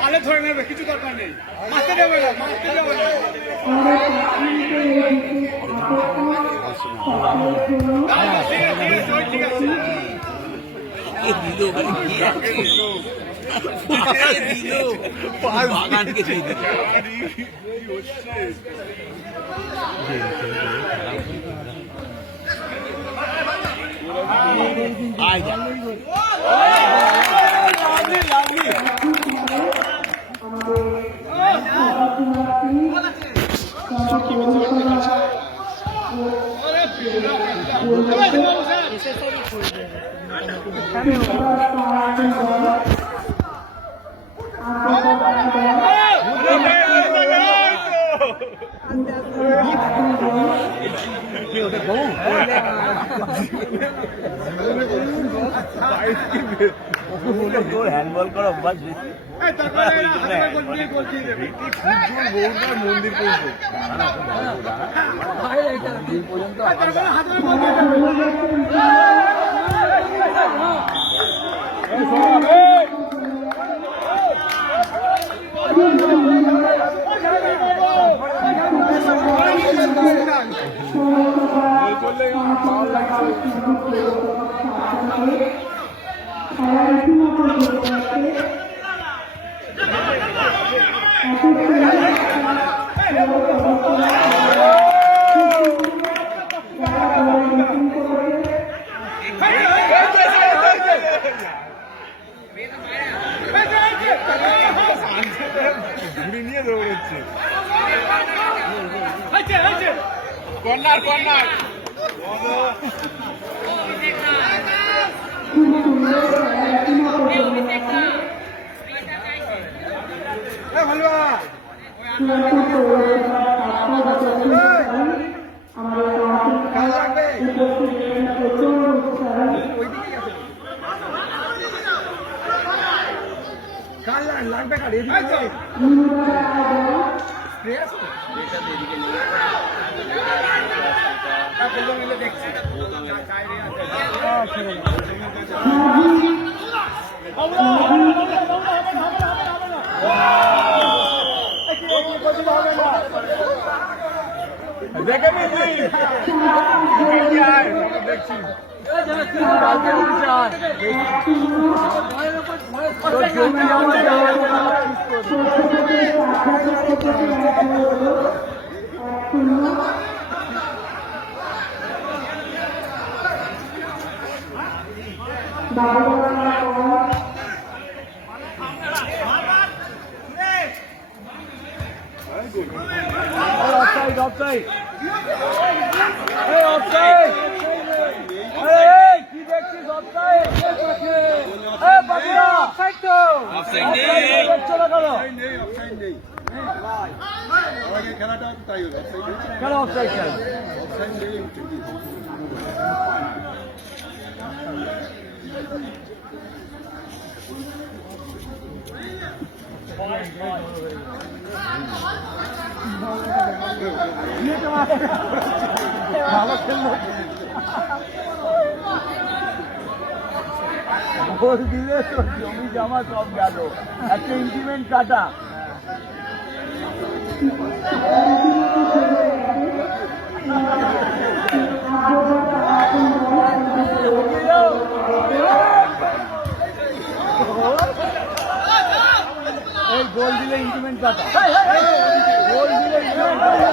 পালে ধরে নেবে, কিছু দরকার নেই, মারতে দেবে না, মারতে দেবে না। ঠিক আছে হ্যান্ডবল করা অভ্যাস মন্দির পর্যন্ত কর্নার কর্নার লাগবে দেখছি দেখে দেখছি offside, offside. Hey, offside. Hey, কি দেখছিস offside? Hey, বাবুরা, offside তো। Offside নেই। চলো চলো। Offside নেই। আগে খেলাটা তাই হলো। কেন offside চাই? Offside নেই। ভালো খেললো গোল দিলে তো জমি জমা সব গেল একটা ইন্টিমেন্ট কাটা এই গোল দিলে ইন্টিমেন্ট কাটা গোল দিলে ইন্টিমেন্ট কাটা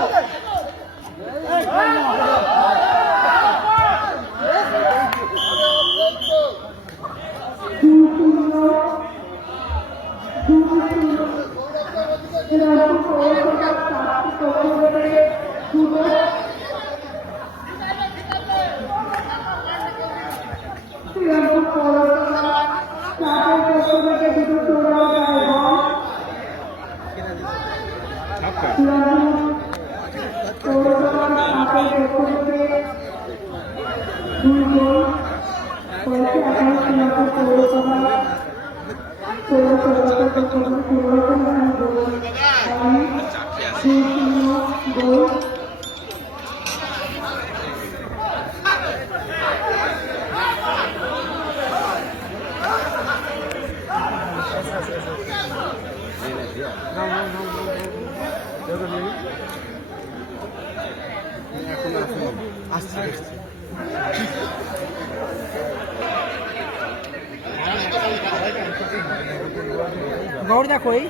গৌরদা কই?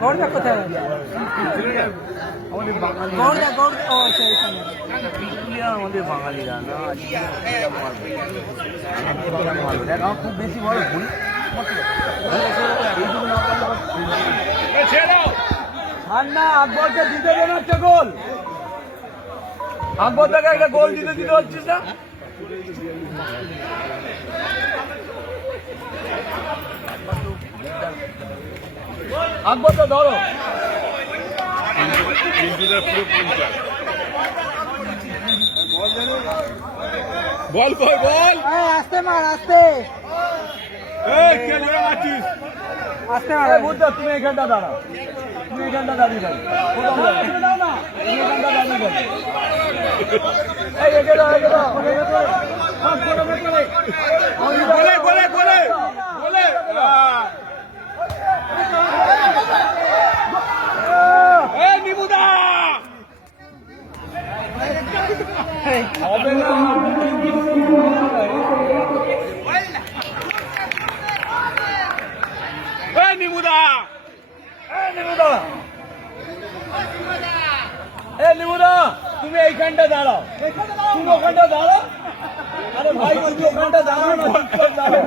গৌরদা কোথায়? আমাদের বাঙালি গৌরদা গৌরদা ও আচ্ছা এখানে। আমাদের বাঙালিরা না আমার খুব বেশি বড় ভুল ঠান্ডা আকবরকে দিতে দেবে একটা গোল। আকবরটাকে একটা গোল দিতে দিতে হচ্ছিস না? আকবরটা ধরো। বল কই বল আস্তে মার আস্তে এই কে জোরে মারছিস আস্তে মার। বুদ্ধা তুমি এখানটা দাঁড়াও, তুমি এখানটা দাঁড়িয়ে দাও না, তুমি এখানটা দাঁড়িয়ে দাও। এই এগিয়ে দাও, এগিয়ে দাও, এগিয়ে দাও। বলে বলে বলে বলে এই নিমুদা হবে না। এই নিমুদা নিমুদা তুমি এইখানটা দাঁড়াও, তুমি ওখানটা দাঁড়াও। আরে ভাই বলছি ওখানটা দাঁড়াও না, চুপচাপ দাঁড়াও।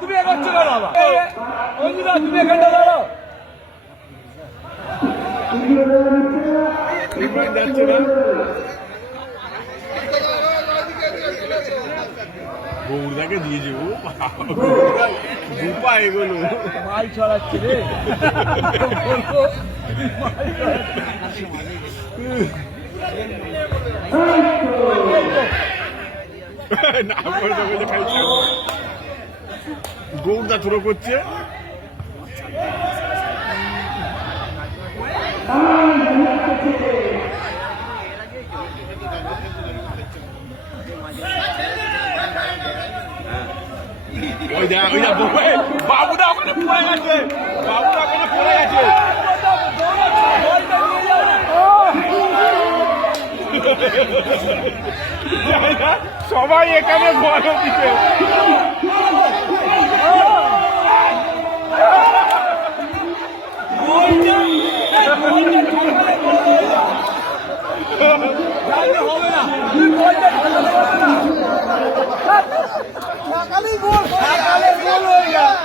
তুমি এগোচ্ছ কেন বাবা? অঞ্জিতা তুমি এখানটা দাঁড়াও। যাচ্ছে না গৌরদাকে দিয়ে যাবো দুপা এগোলো মাল ছড়াচ্ছে রে। বলবো, মাল না গৌরদা বলে খাইছে গৌরদা থ্রো করছে ওই যা বাবুদা ওখানে পড়ে গেছে বাবুদা ওখানে পড়ে গেছে সবাই এখানে বল দিতে হবে না। সকালেই গোল, সকালে গোল হয়ে গেল।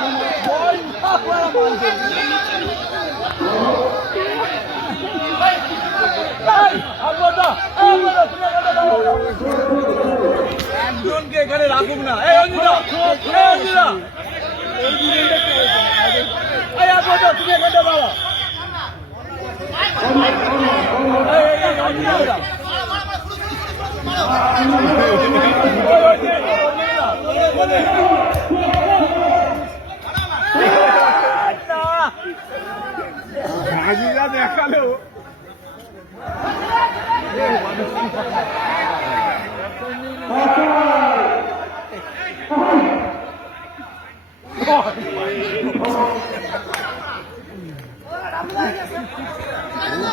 একজনকে এখানে রাখুক না। এই অঞ্জিতা, এই অঞ্জিতা, এই আকবরদা তুমি এখানটা দাঁড়াও। হাজিরা দেখালো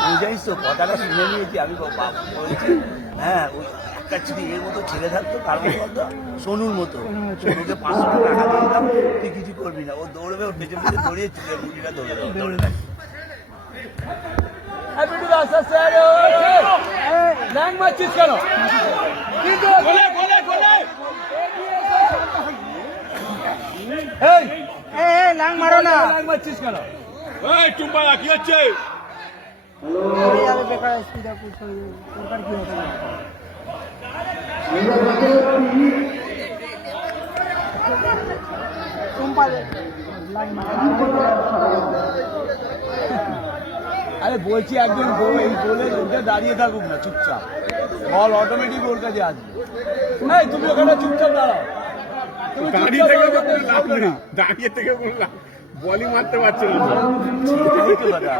বুঝাইস তো কথাটা শুনে নিয়েছি আমি বলছি হ্যাঁ ওই একটা ছিটি এর মতো ছেলে থাকতো তার মতো সোনুর মতো সোনুকে 500 টাকা দিয়ে দিলাম তুই কিছু করবি না ও দৌড়বে ওর পেছন পেছন দৌড়িয়ে বুড়িটা দৌড়ে দৌড়ে দেয় ল্যাং মারছিস কেন? গোলে গোলে গোলে ল্যাং মারো না, ল্যাং মারছিস কেন? এই টুম্বালা কি হচ্ছে বেকার স্পিডা সরকার কি হবে? আরে বলছি একজন এই গোলের উঠে দাঁড়িয়ে থাকুক না, চুপচাপ বল অটোমেটিক ওর কাছে আসবে। এই তুমি ওখানে চুপচাপ দাঁড়াও, তুমি দাঁড়িয়ে থেকে চুপচাপ লাভ নেই দাঁড়িয়ে থেকে বললাম বলই মারতে পারছে না সেটাই তো কথা।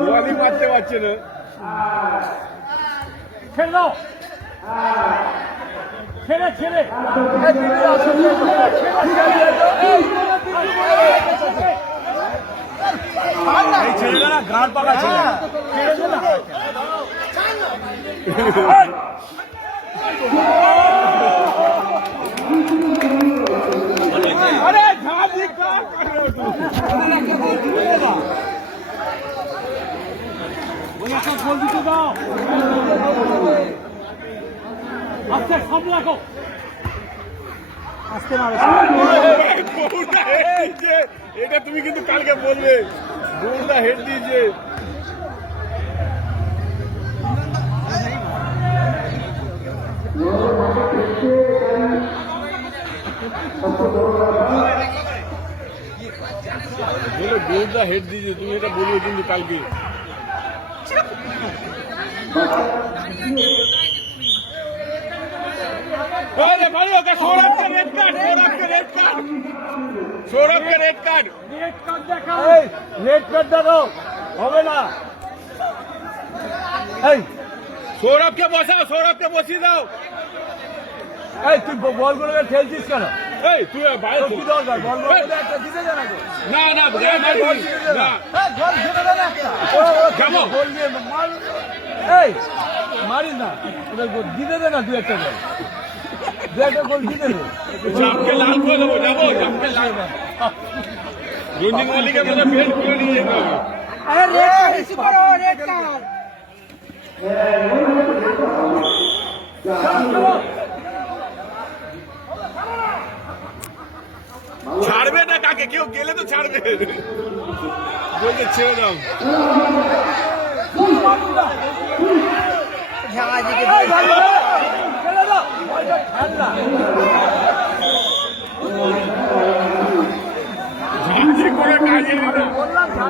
বলই মারতে পারছে না ছেড়ে দাও ছেড়ে ছেড়ে এই ছেলেটা না গাঁড় পাকা ছেলে। আরে ঝাঁপি কার গোল দিতে দাও আস্তে সামনে রাখো আস্তে মারো গৌরদা হেড দিয়েছে এটা তুমি কিন্তু কালকে বলবে গৌরদা হেড দিয়েছে গৌরদা হেড দিয়েছে তুমি এটা বলবে কিন্তু কালকে अरे भाई ओके सौरभ का रेड कार्ड सौरभ का रेड कार्ड রেড কার্ড দেখাও রেড কার্ড দেখো হবে না। এই सौरभ के बसाओ सौरभ के बसी दाओ এই তুই বলগুলোকে ঠেলছিস কেন? এই তুই বাইরে কি দরকার বলগুলোকে একটা দিতে জানা তো। না না গায়ে মারবি না বল ছেড়ে দে না একটা। যাবো। বল দিয়ে মার। এই মারিস না ওটা দিতে দে না দু একটা গোল। দু একটা গোল দিতে দে। জামকে লাল করে দেবো যাবো জামকে লাল রঞ্জিত মল্লিকের মধ্যে বেল্ট খুলে নিয়ে যেতে হবে আরে রেড কার্ড ইস্যু করো রেড কার্ড ছাড়বে না কাকে কেউ গেলে তো ছাড়বে বলতে ছেড়ে দাও ছেড়ে দাও বলটা ঠান্ডা। ঝাঁঝি করে কাজে দিতে বললাম